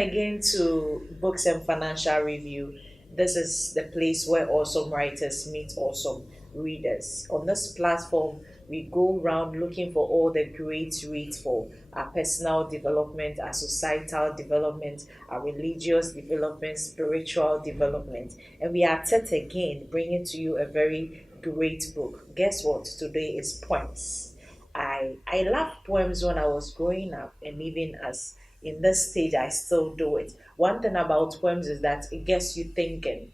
again to Books and Financial Review. This is the place where awesome writers meet awesome readers. On this platform, we go around looking for all the great reads for our personal development, our societal development, our religious development, spiritual development. And we are at it again, bringing to you a very great book. Guess what? Today is poems. I loved poems when I was growing up, and even as in this stage, I still do it. One thing about poems is that it gets you thinking.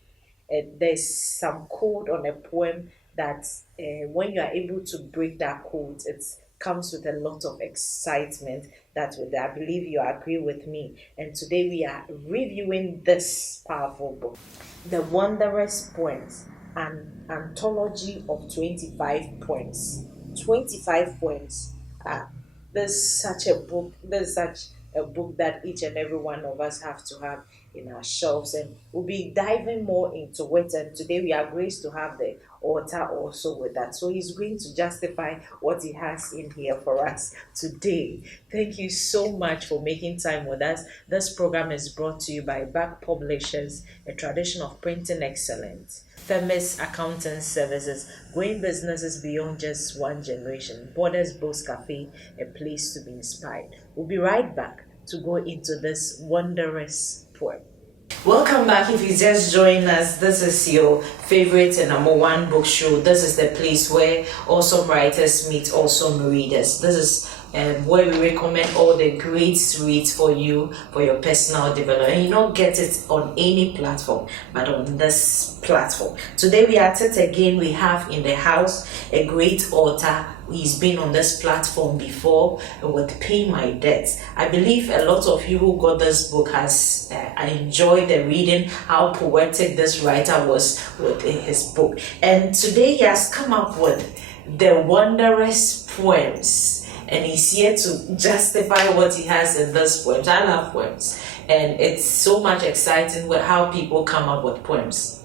There's some code on a poem that when you are able to break that code, it comes with a lot of excitement. That would I believe you agree with me. And today we are reviewing this powerful book, The Wondrous Poems, an anthology of 25 poems. 25 poems. Ah, there's such a book that each and every one of us have to have in our shelves, and we'll be diving more into it. And today we are graced to have the author also with that, so he's going to justify what he has in here for us today. Thank you so much for making time with us. This program is brought to you by Back Publishers, a tradition of printing excellence. Famous Accounting Services, growing businesses beyond just one generation. Borders Books Cafe, a place to be inspired. We'll be right back to go into this wondrous poem. Welcome back. If you just joined us, this is your favorite and number one book show. This is the place where awesome writers meet awesome readers. This is where we recommend all the great reads for you for your personal development. And you don't get it on any platform, but on this platform. Today we are at it again. We have in the house a great author. He's been on this platform before with Pay My Debts. I believe a lot of you who got this book has enjoyed the reading, how poetic this writer was with his book. And today he has come up with the wondrous poems. And he's here to justify what he has in this poems. I love poems. And it's so much exciting with how people come up with poems.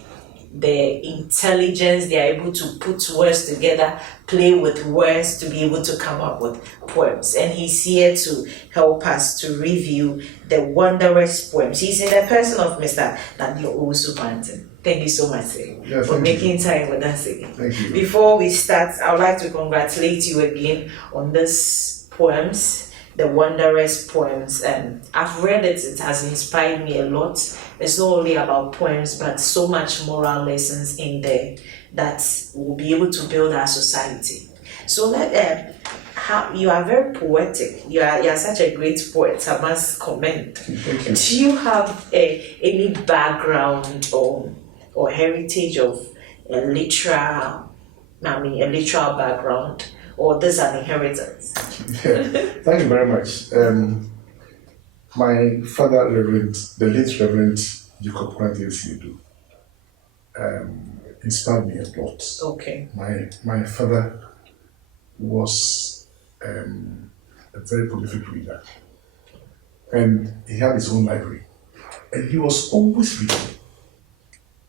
The intelligence, they are able to put words together, play with words to be able to come up with poems. And he's here to help us to review the wondrous poems. He's in the person of Mr. Daniel Owusu-Pantin. Thank you so much, sir, for making time with us again. Thank you. Before we start, I would like to congratulate you again on this poems, the wondrous poems. And I've read it, it has inspired me a lot. It's not only about poems, but so much moral lessons in there that will be able to build our society. So how you are very poetic. You are such a great poet. I must comment. Thank you. Do you have any background or heritage of a literal background, or this an inheritance? Yeah. Thank you very much. My father, the late Reverend Jacob Sidu, inspired me a lot. Okay. My father was a very prolific reader, and he had his own library, and he was always reading.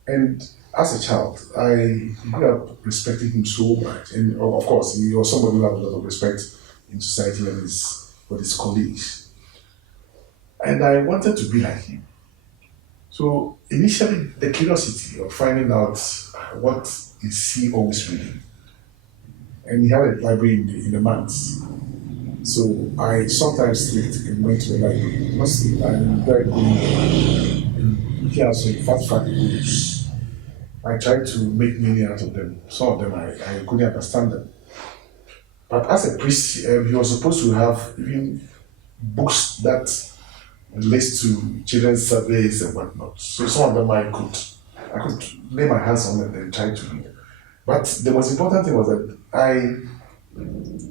And as a child, I grew up respecting him so much, and of course, he was somebody who had a lot of respect in society and with his colleagues. And I wanted to be like him. So initially, the curiosity of finding out what is he always reading. And he had a library in the months. So I sometimes slipped and went to the library. Mostly, I'm very good in looking at some fact books. I tried to make meaning out of them. Some of them I couldn't understand them. But as a priest, he was supposed to have even books that relates to children's surveys and whatnot. So some of them I could lay my hands on them and try to read. But the most important thing was that I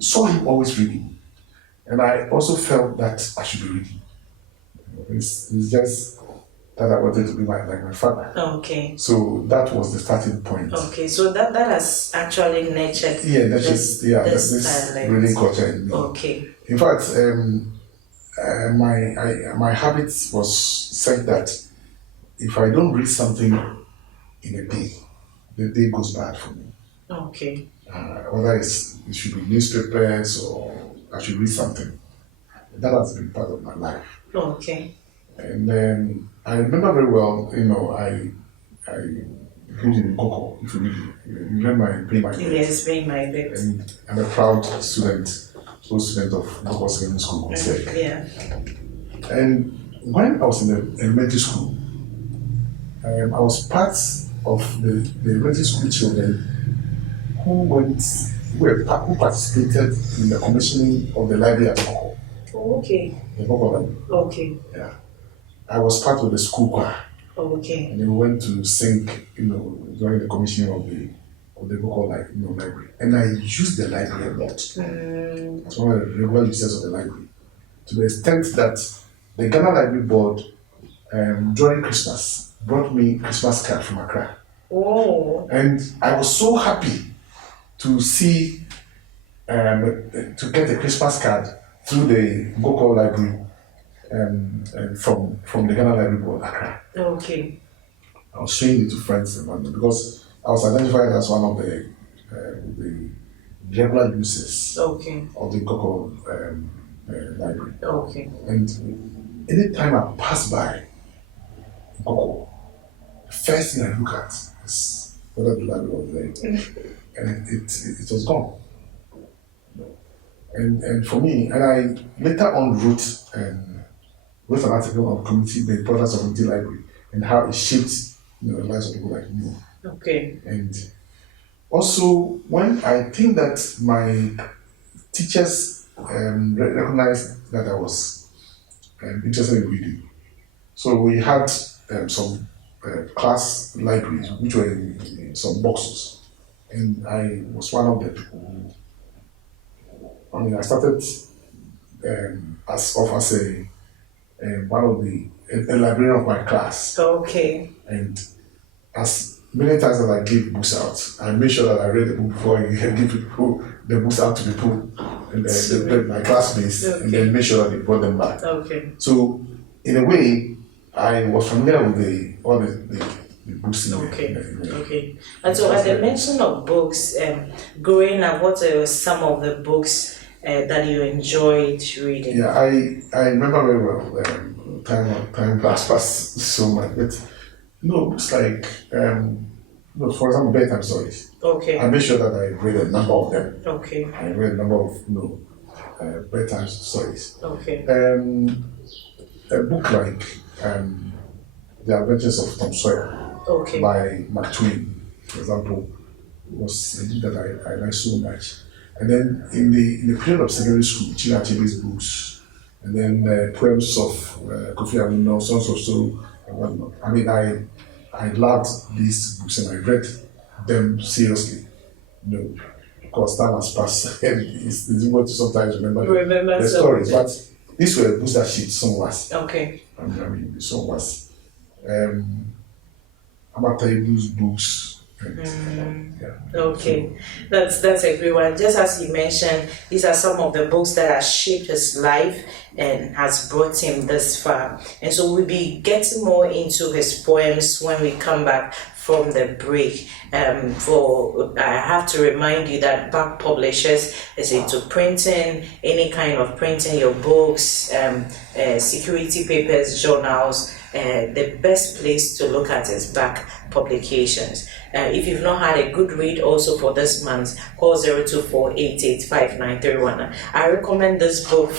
saw him always reading, and I also felt that I should be reading. It's just that I wanted to be like my father. Okay. So that was the starting point. Okay, so that has actually nurtured this reading culture in me. Okay. In fact, my habit was such that if I don't read something in a day, the day goes bad for me. Okay. Whether it should be newspapers or I should read something. That has been part of my life. Okay. And then I remember very well, I lived in Coco, if you remember paying my debt. Yes, being my debt. And I'm a proud student, student of Coco Secondary School, Yeah. And when I was in the elementary school, I was part of the elementary school children who went, who participated in the commissioning of the library at Coco. Okay. The Coco Library. Okay. Yeah. I was part of the school choir. Okay. And then we went to sing, during the commissioning of the Coco library. And I used the library a lot. As one of the regular users of the library. To the extent that the Ghana Library Board, during Christmas, brought me Christmas card from Accra. Oh. And I was so happy to see, to get a Christmas card through the Goko Library, from the Ghana Library Board, Accra. Okay. I was showing it to friends in London because I was identified as one of the regular users. Okay. Of the Goko library. Okay. And anytime I pass by Goko, the first thing I look at is whether the library was there. And it was gone. And for me, and I later on wrote an article on the importance of community library and how it shaped the lives of people like me. Okay. And also, when I think that my teachers recognized that I was interested in reading, so we had some class libraries which were in some boxes, and I was one of the people who, I started as a one of a librarian of my class. Okay. And as many times as I give books out, I make sure that I read the book before I give people the books out to people and my classmates, okay. And then make sure that they brought them back. Okay. So in a way, I was familiar with all the books in okay. the Okay. And so at the mention of books, growing up, what are some of the books that you enjoyed reading? Yeah, I remember very well. Time passed so much, but books like for example, bedtime stories. Okay. I made sure that I read a number of them. Okay. I read a number of bedtime stories. Okay. A book like The Adventures of Tom Sawyer. Okay. By Mark Twain, for example, was a book that I liked so much. And then in the period of secondary school, China Achebe's books, and then poems of Kofi Annan, Sons of Soul, and whatnot. I mean, I loved these books and I read them seriously. Of course, time has passed, and it's difficult to sometimes remember the stories. But these were books that shaped some of us. Okay. I mean, some of us. Amatabu's books. Okay, that's a great one. Just as you mentioned, these are some of the books that have shaped his life and has brought him this far. And so we'll be getting more into his poems when we come back from the break. I have to remind you that Back Publishers is into printing, any kind of printing, your books, security papers, journals. The best place to look at is Back Publications. If you've not had a good read also for this month, call 024885931. I recommend this book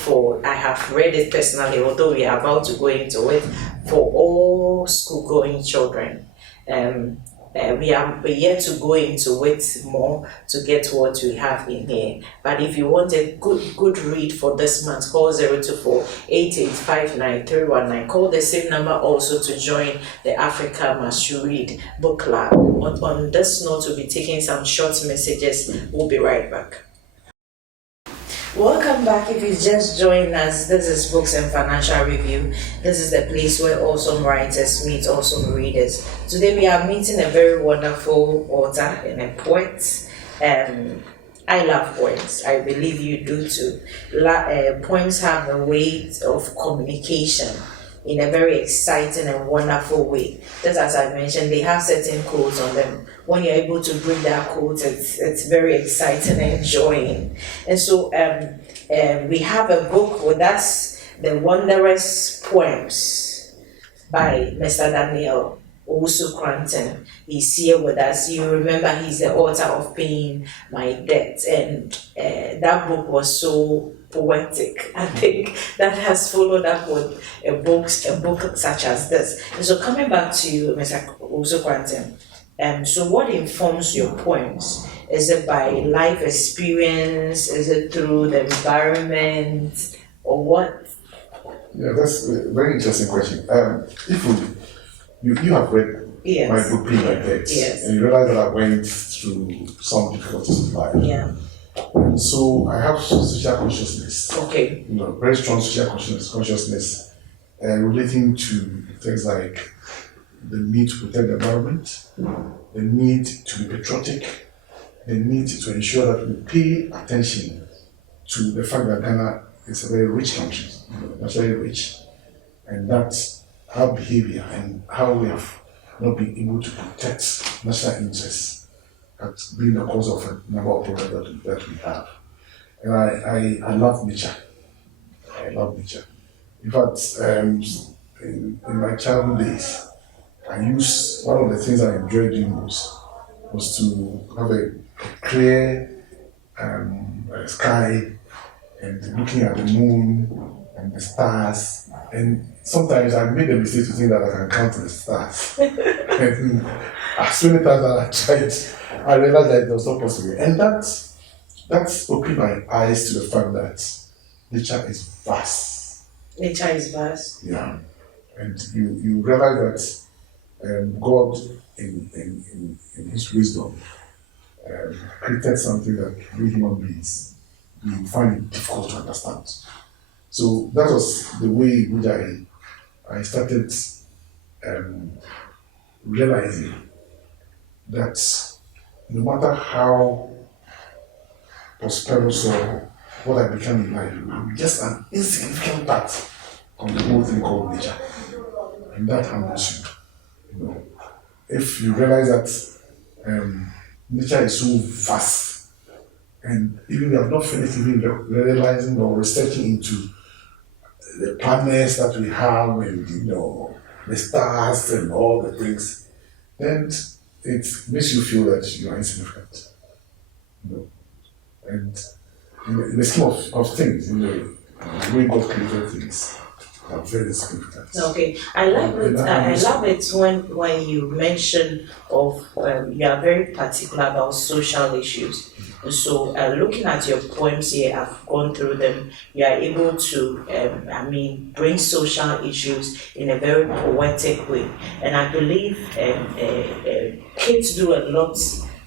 I have read it personally, although we are about to go into it, for all school-going children. We are yet to go into it more to get what we have in here. But if you want a good read for this month, call 024885931. Call the same number also to join the Africa Must You Read book club. On this note, we'll be taking some short messages. We'll be right back. Welcome back. If you just joined us, this is Books and Financial Review. This is the place where awesome writers meet awesome readers. Today we are meeting a very wonderful author and a poet. I love poems. I believe you do too. Poems have a way of communication in a very exciting and wonderful way. Just as I mentioned, they have certain quotes on them. When you're able to bring that quote, it's very exciting and enjoying. And so we have a book with us, The Wondrous Poems by Mr. Daniel also Cranton. He's here with us. You remember he's the author of Paying My Debt, and that book was so poetic. I think that has followed up with a book such as this. And so coming back to you, Mr. Also Cranton, so what informs your poems? Is it by life experience? Is it through the environment? Or what? Yeah, that's a very interesting question. If you have read my Yes. book, Pay My Debt, Yes. and you realize that I went through some difficulties in life. Yeah. And so I have social consciousness, Okay. very strong social consciousness relating to things like the need to protect the environment, the need to be patriotic, the need to ensure that we pay attention to the fact that Ghana is a very rich country, naturally rich, and that our behavior and how we have not been able to protect national interests has been the cause of a number of problems that we have. And I love nature. I love nature. In fact, in my childhood days, I used one of the things I enjoyed doing most was to have a clear sky and looking at the moon and the stars. And sometimes I made the mistake to think that I can count the stars. And as many times as I tried, I realized that it was not possible. And that opened my eyes to the fact that nature is vast. Nature is vast. Yeah. And you realize that God, in His wisdom, created something that we human beings we find it difficult to understand. So that was the way in which I started realizing that no matter how prosperous or what I become in life, I'm just an insignificant part of the whole thing called nature. And that humbles you. You know, if you realize that nature is so vast, and even we have not finished even realizing or researching into the planets that we have and the stars and all the things, then it makes you feel that you are insignificant. You know, and in the scheme of things, the way God created things are very significant. Okay, I love it. I love it when you mention of you are very particular about social issues. So, looking at your poems here, I've gone through them. You are able to, bring social issues in a very poetic way, and I believe kids do a lot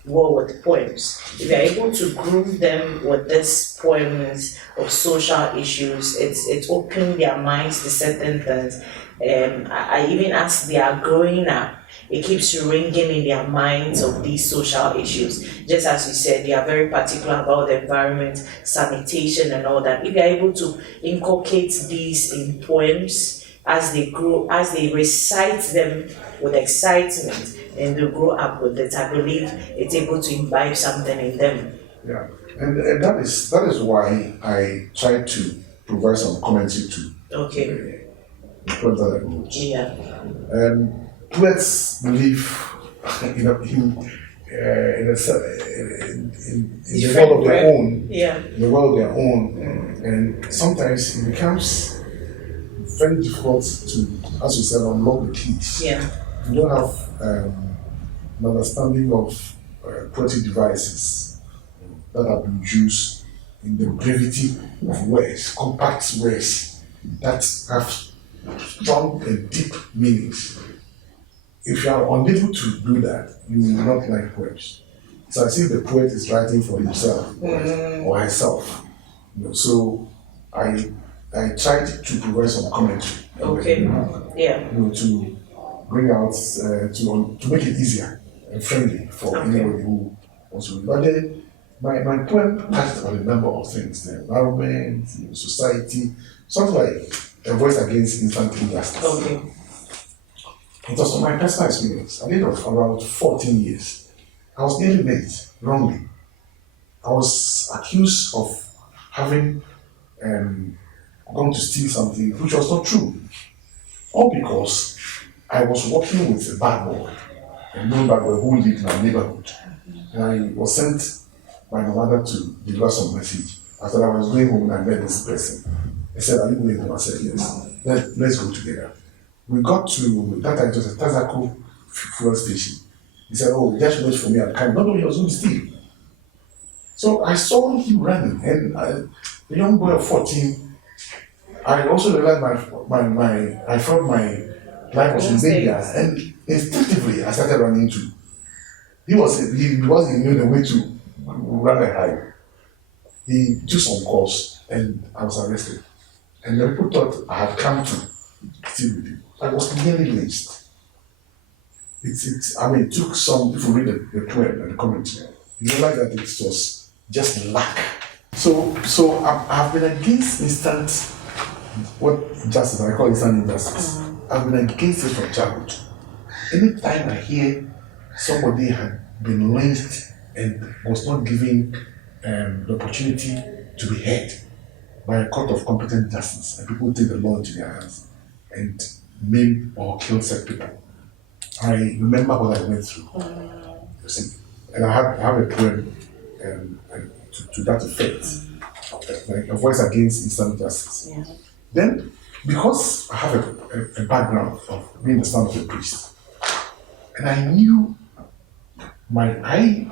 well with poems. If you're able to groom them with these poems of social issues, it's opening their minds to certain things. I even as they are growing up, it keeps ringing in their minds of these social issues. Just as you said, they are very particular about the environment, sanitation, and all that. If you're able to inculcate these in poems as they grow, as they recite them with excitement, and they grow up with it, I believe it's able to imbibe something in them. Yeah, and that is why I try to provide some commentary to Okay. the poems that I wrote. Yeah. Poets believe in the world of their own, Yeah. in the world of their own, and sometimes it becomes very difficult to, as you said, unlock the keys. Yeah. You don't have an understanding of poetic devices that have been used in the brevity of words, compact words that have strong and deep meanings. If you are unable to do that, you will not like poems. It's as if the poet is writing for himself or herself. So I tried to provide some commentary. Okay. Yeah. To bring out to make it easier and friendly for anybody who wants to read. But then my poem touched on a number of things: the environment, society, something like a voice against instant injustice. Okay. It was from my personal experience. At the end of around 14 years, I was nearly made wrongly. I was accused of having gone to steal something which was not true. All because I was working with a bad boy, a known bad boy who lived in my neighborhood. And I was sent by my mother to deliver some message. After I was going home, I met this person. He said, "Are you going home?" I said, "Yes." Let's go together. We got to that time, it was a Tazako fuel station. He said, "Oh, just wait for me. I'm coming." No, he was going to steal. So I saw him running, and the young boy of 14, I also realized I felt my life was in danger, and instinctively I started running too. Because he knew the way to run and hide. He took some course, and I was arrested. And the people thought I had come to steal with him. I was nearly lynched. It took some, if you read the poem and the commentary, you realize that it was just luck. So I've been against instant, what justice, I call instant injustice. I've been against it from childhood. Anytime I hear somebody had been lynched and was not given the opportunity to be heard by a court of competent justice, and people take the law into their hands and maim or kill said people, I remember what I went through. You see, and I have a poem to that effect, like a voice against instant justice. Yeah. Then, because I have a background of being the son of a priest, and I knew I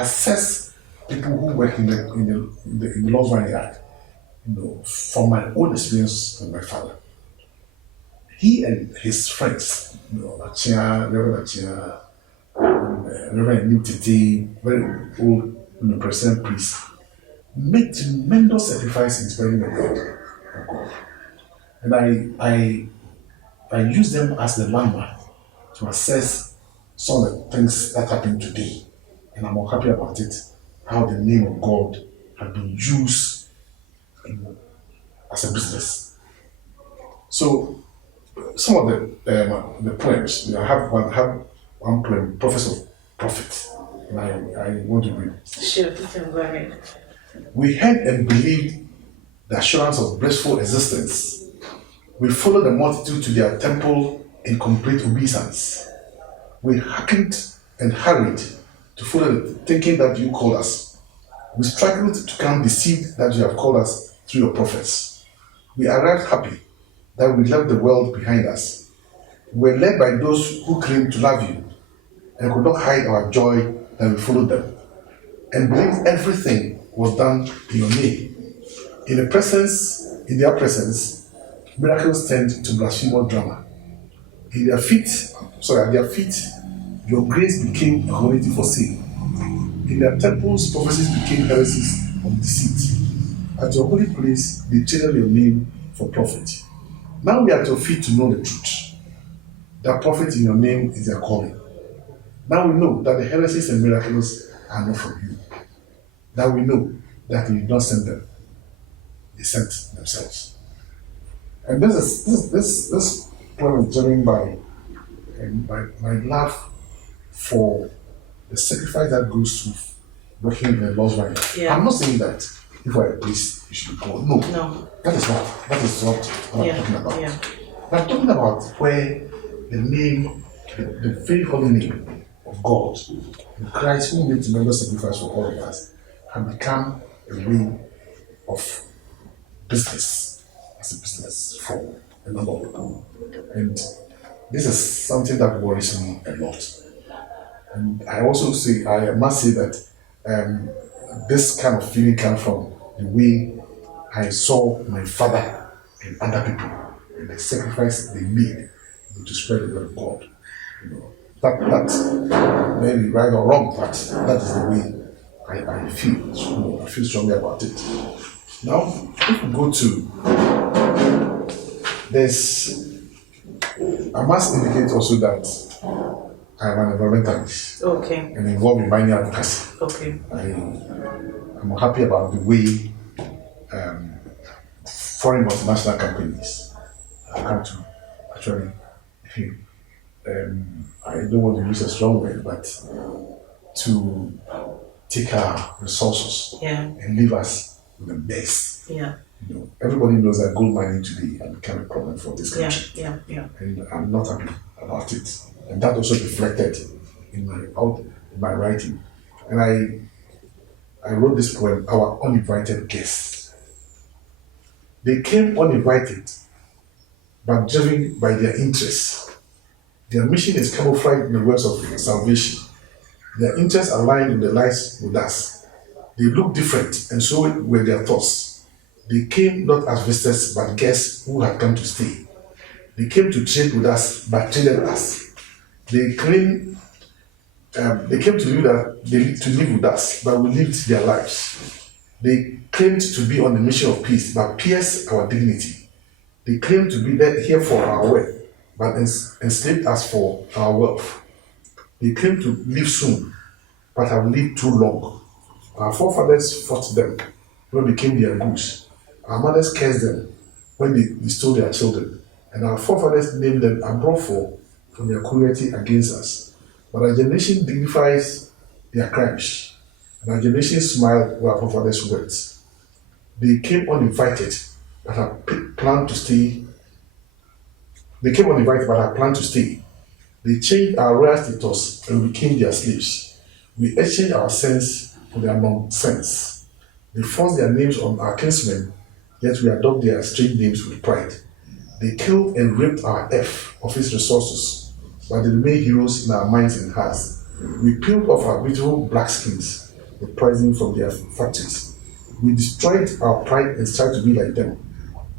assess people who work in the Lord's vineyard, from my own experience with my father. He and his friends, Achia, Reverend Achia, Reverend Nititi, very old, present priest, made tremendous sacrifice in spreading the word of God. And I use them as the landmark to assess some of the things that happen today. And I'm happy about it, how the name of God has been used as a business. So some of the poems, I have one poem, Prophets of Prophet, and I want to read. Sure, you can go ahead. We heard and believed the assurance of blissful existence. We followed the multitude to their temple in complete obeisance. We hearkened and hurried to follow the thinking that you called us. We struggled to count the seed that you have called us through your prophets. We arrived happy that we left the world behind us. We were led by those who claimed to love you and could not hide our joy that we followed them, and believed everything was done in your name. In their presence, miracles turned to blasphemous drama. At their feet, your grace became a commodity for sale. In their temples, prophecies became heresies of deceit. At your holy place, they changed your name for prophet. Now we are at your feet to know the truth. That prophet in your name is their calling. Now we know that the heresies and miracles are not from you. Now we know that you did not send them; they sent themselves. And this poem is driven by my love for the sacrifice that goes to working in the Lord's vineyard. Yeah. I'm not saying that if you are a priest, you should be poor. No. That is not what I'm talking about. Yeah. But I'm talking about where the name, the very holy name of God, in Christ, who made tremendous sacrifice for all of us, can become a way of business, as a business for a number of people. And this is something that worries me a lot. And I must say that this kind of feeling comes from the way I saw my father and other people and the sacrifice they made to spread the word of God. That may be right or wrong, but that is the way I feel. I feel strongly about it. Now, if we go to this, I must indicate also that I'm an environmentalist. Okay. And involved in mining advocacy. Okay. I'm happy about the way foreign multinational companies have come to actually, I don't want to use a strong word, but to take our resources and leave us with the best. Yeah. Everybody knows that gold mining today has become a problem for this country. Yeah. And I'm not happy about it, and that also reflected in my writing. And I wrote this poem, Our Uninvited Guests. They came uninvited, but driven by their interests. Their mission is camouflaged in the words of salvation. Their interests aligned with the lives with us. They look different, and so were their thoughts. They came not as visitors, but guests who had come to stay. They came to trade with us, but traded us. They claim they came to to live with us, but we lived their lives. They claimed to be on a mission of peace, but pierced our dignity. They claimed to be there here for our wealth, but enslaved us for our wealth. They claimed to live soon, but have lived too long. Our forefathers fought them when we became their goods. Our mothers cursed them when they stole their children. And our forefathers named them unbrought from their cruelty against us. But our generation dignifies their crimes. And our generation smiled with our forefathers' words. They came uninvited, but had planned to stay. They came uninvited, but had planned to stay. They changed our royal status and we became their slaves. We exchanged our sense for their nonsense. They forced their names on our kinsmen, yet we adopt their strange names with pride. They killed and raped our F of its resources, but they remain heroes in our minds and hearts. We peeled off our beautiful black skins, the poison from their factories. We destroyed our pride and tried to be like them.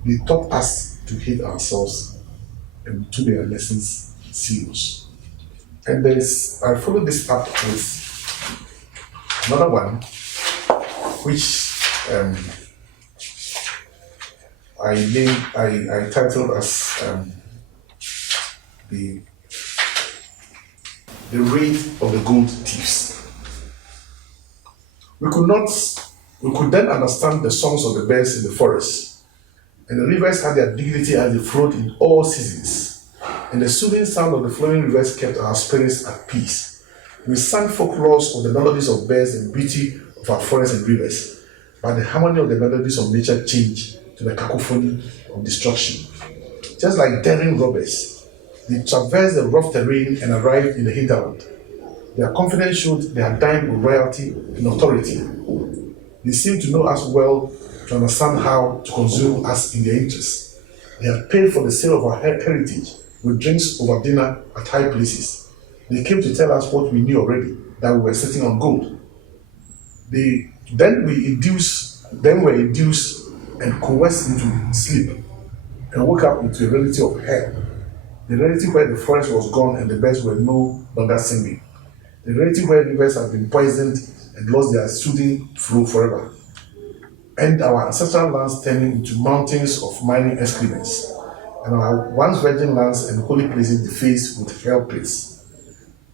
They taught us to hate ourselves and we took their lessons serious. And I followed this up with another one, which I titled as the Raid of the Gold Thieves. We could then understand the songs of the birds in the forest, and the rivers had their dignity as they flowed in all seasons, and the soothing sound of the flowing rivers kept our spirits at peace. We sang folklores of the melodies of birds and beauty of our forests and rivers, but the harmony of the melodies of nature changed to the cacophony of destruction. Just like daring robbers, they traversed the rough terrain and arrived in the hinterland. Their confidence showed they had dined with royalty and authority. They seemed to know us well to understand how to consume us in their interests. They had paid for the sale of our heritage with drinks over dinner at high places. They came to tell us what we knew already, that we were sitting on gold. Then were induced and coerced into sleep and woke up into a reality of hell. The reality where the forest was gone and the birds were no longer singing. The reality where rivers had been poisoned and lost their soothing flow forever. And our ancestral lands turning into mountains of mining excrements. And our once virgin lands and holy places defaced with hell pits.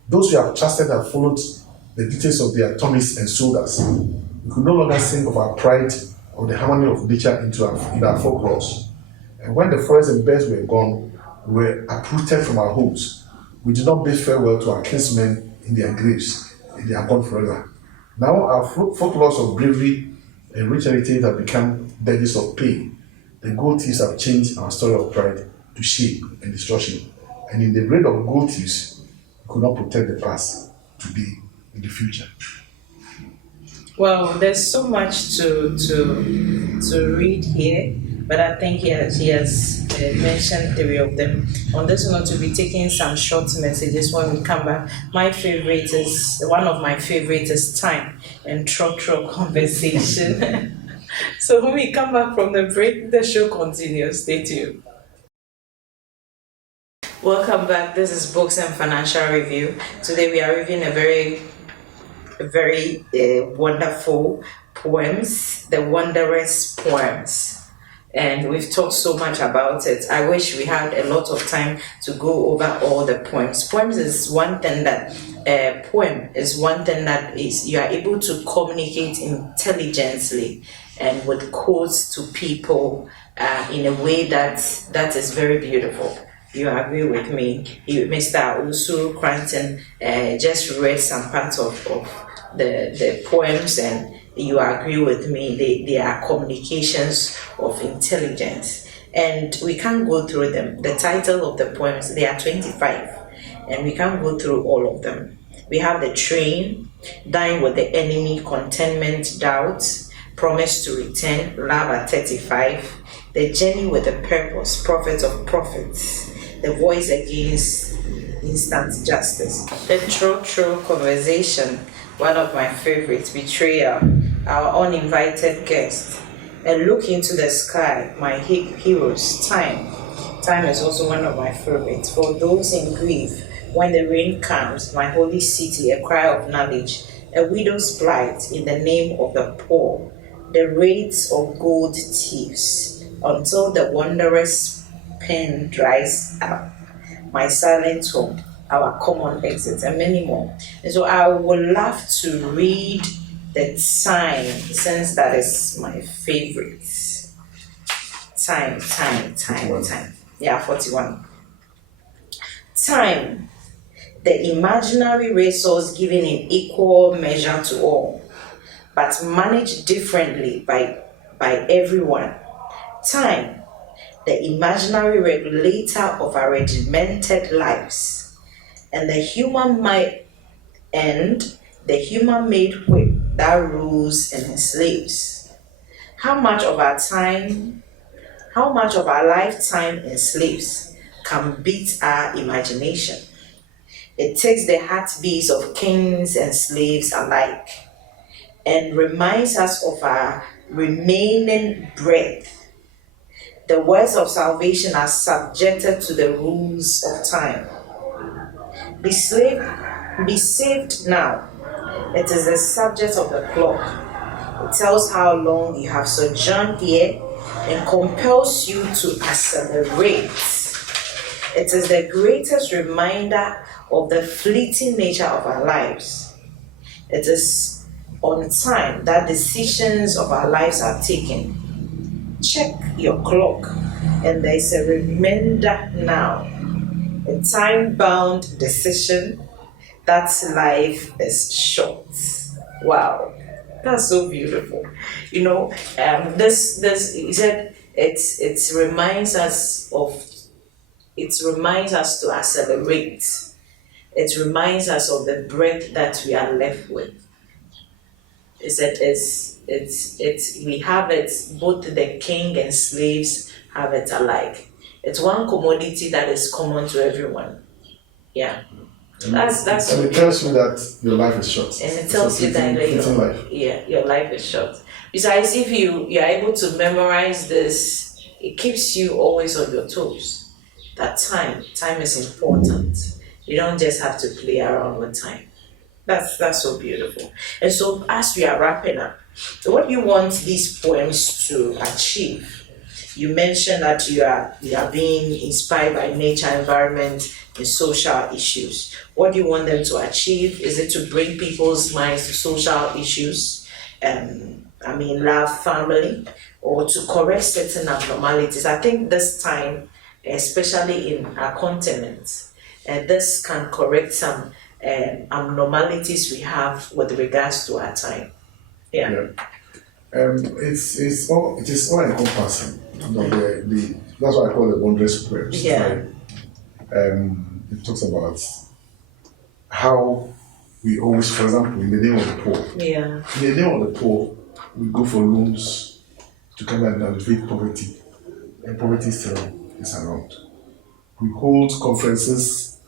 Those who have trusted have followed the details of their tummies and sold us. We could no longer sing of our pride or the harmony of nature in our folklores. And when the forests and birds were gone, we were uprooted from our homes. We did not bid farewell to our kinsmen in their graves, and they are gone forever. Now our folklores of bravery and rich heritage have become badges of pain. The gold thieves have changed our story of pride to shame and destruction. And in the raid of gold thieves, we could not protect the past today in the future. Well, there's so much to read here, but I think he has mentioned three of them. On this note, we'll be taking some short messages when we come back. One of my favorite is time and trot conversation. So when we come back from the break, the show continues. Stay tuned. Welcome back. This is Books and Financial Review. Today we are reviewing a very wonderful poems, the Wanderers poems. And we've talked so much about it. I wish we had a lot of time to go over all the poems. Poem is one thing that is you are able to communicate intelligently and with quotes to people in a way that is very beautiful. You agree with me? Mr. Usu Cranton just read some parts of the poems, and you agree with me. They are communications of intelligence. And we can't go through them. The title of the poems, they are 25, and we can't go through all of them. We have the train, dying with the enemy, contentment, doubt, promise to return, love at 35, the journey with a purpose, prophet of prophets, the voice against instant justice, the true conversation, one of my favorites, betrayal, our uninvited guest, a look into the sky, my heroes, time. Time is also one of my favorites. For those in grief, when the rain comes, my holy city, a cry of knowledge, a widow's plight in the name of the poor, the raids of gold thieves, until the wanderer's pen dries up, my silent home, our common exit, and many more. And so I would love to read the time, since that is my favorite. Time. Yeah, 41. Time, the imaginary resource given in equal measure to all, but managed differently by everyone. Time, the imaginary regulator of our regimented lives, and the human might and the human made whip that rules and enslaves. How much of our time, how much of our lifetime enslaves can beat our imagination? It takes the heartbeats of kings and slaves alike and reminds us of our remaining breath. The words of salvation are subjected to the rules of time. Be slave, be saved now. It is the subject of the clock. It tells how long you have sojourned here and compels you to accelerate. It is the greatest reminder of the fleeting nature of our lives. It is on time that decisions of our lives are taken. Check your clock, and there is a reminder now, a time-bound decision that life is short. Wow, that's so beautiful. This he said it reminds us to accelerate. It reminds us of the breath that we are left with. It's we have it, both the king and slaves have it alike. It's one commodity that is common to everyone. Yeah. That's And it tells you that your life is short. And it tells you that your life is short. Besides, if you're able to memorize this, it keeps you always on your toes. That time is important. You don't just have to play around with time. That's so beautiful. And so as we are wrapping up, what do you want these poems to achieve? You mentioned that you are being inspired by nature, environment, and social issues. What do you want them to achieve? Is it to bring people's minds to social issues? Love, family, or to correct certain abnormalities? I think this time, especially in our continent, this can correct some abnormalities we have with regards to our time. Yeah. It is all encompassing. That's what I call the wondrous poems. Yeah. It talks about how we always, for example, in the name of the poor. Yeah. In the name of the poor, we go for loans to come and alleviate poverty, and poverty still is around. We hold conferences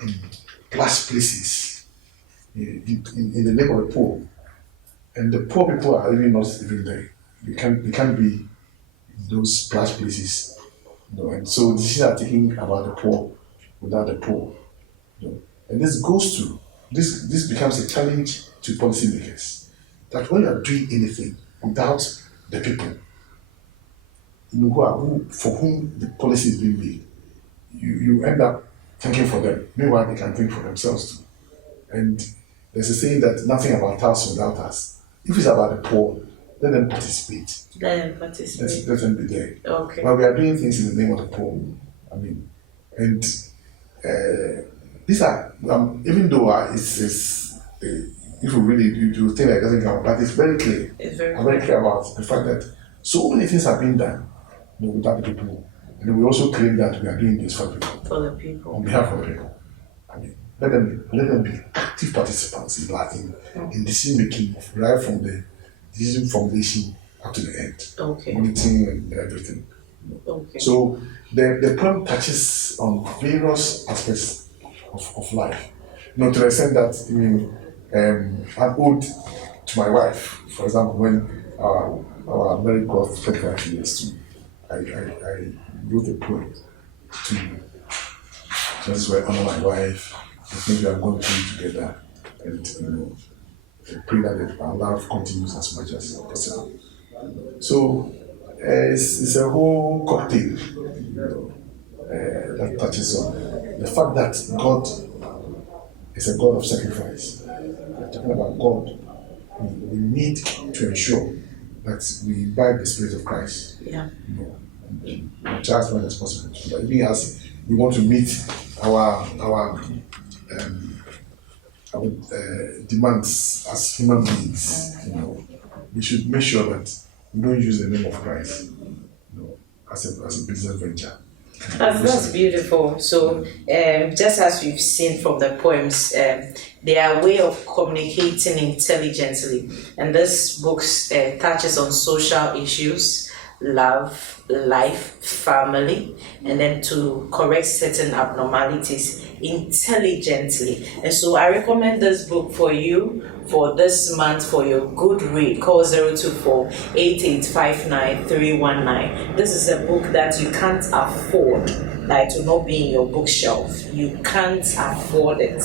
in plush places in the name of the poor, and the poor people are really not even there. They can't be in those plush places, and so decisions are taken about the poor without the poor, and this becomes a challenge to policymakers, that when you are doing anything without the people, for whom the policy is being made, you end up thinking for them. Meanwhile, they can think for themselves too. And there's a saying that nothing about us without us. If it's about the poor, let them participate. Let them be there. Okay. But we are doing things in the name of the poor. And these are, even though if you really you think that it doesn't come, but it's very clear. It's very I'm very clear about the fact that so many things have been done, with other people. And we also claim that we are doing this for people, For the on people. behalf of people. I mean, let them be active participants in decision making right from the decision formulation up to the end, Okay. monitoring and everything. Okay. So the poem touches on various aspects of life. To the extent that an ode to my wife, for example, when our marriage got 25 years to, I wrote a poem to just where honor my wife, the things we are going through together, and pray that our love continues as much as possible. So it's a whole cocktail that touches on the fact that God is a God of sacrifice. We're talking about God. We need to ensure that we imbibe the spirit of Christ. Yeah. Just as much as possible. So that even as we want to meet our demands as human beings, we should make sure that we don't use the name of Christ, as a business venture. That's beautiful. So, just as we've seen from the poems, they are a way of communicating intelligently, and this book touches on social issues, love, life, family, and then to correct certain abnormalities intelligently. And so, I recommend this book for you for this month for your good read. Call 024 8859 319. This is a book that you can't afford like to not be in your bookshelf. You can't afford it.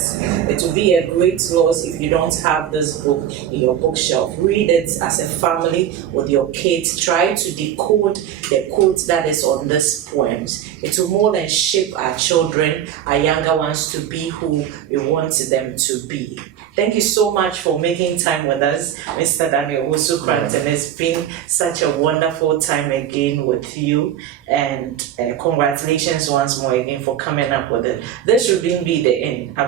It will be a great loss if you don't have this book in your bookshelf. Read it as a family with your kids. Try to decode the code that is on these poems. It will more than shape our children, our younger ones, to be who we want them to be. Thank you so much for making time with us, Mr. Daniel Wusu Cranton. It's been such a wonderful time again with you, and congratulations once more again for coming up with it. This shouldn't be the end. I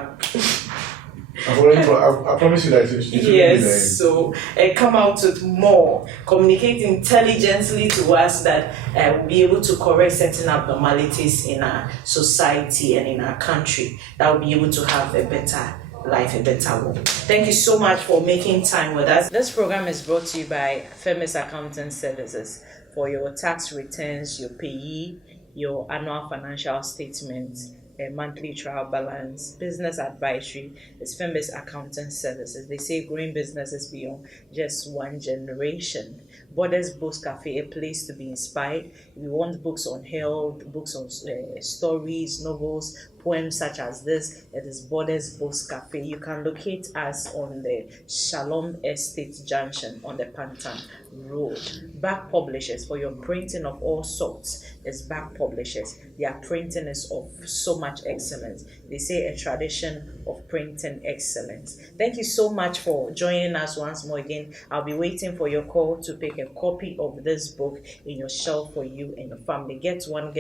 promise you that it should be the end. Yes, so come out with more. Communicate intelligently to us that we'll be able to correct certain abnormalities in our society and in our country. That will be able to have a better life, a better world. Thank you so much for making time with us. This program is brought to you by Famous Accounting Services for your tax returns, your payee, your annual financial statements, a monthly trial balance, business advisory. It's Famous Accounting Services. They say growing businesses beyond just one generation. Borders Books Cafe, a place to be inspired. If you want books on health, books on stories, novels, poems such as this, it is Borders Books Cafe. You can locate us on the Shalom Estate Junction on the Pantan Road. Back Publishers, for your printing of all sorts, is Back Publishers. Their printing is of so much excellence. They say a tradition of printing excellence. Thank you so much for joining us once more again. I'll be waiting for your call to pick a copy of this book in your shelf for you and your family. Get one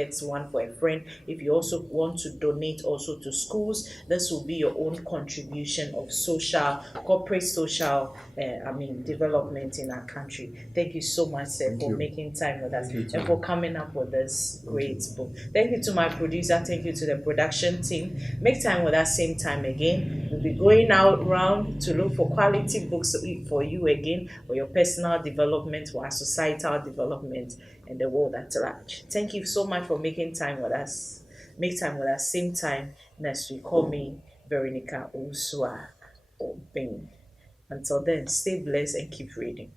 for a friend. If you also want to donate also to schools, this will be your own contribution of corporate social development in our country. Thank you so much, sir, for making time with us and for coming up with this great book. Thank you to my producer. Thank you to the production team. Make time with us same time again. We'll be going out around to look for quality books for you again, for your personal development, for our societal development, and the world at large. Thank you so much for making time with us. Make time with us same time next week. Call me Veronica Osua Obeng. Until then, stay blessed and keep reading.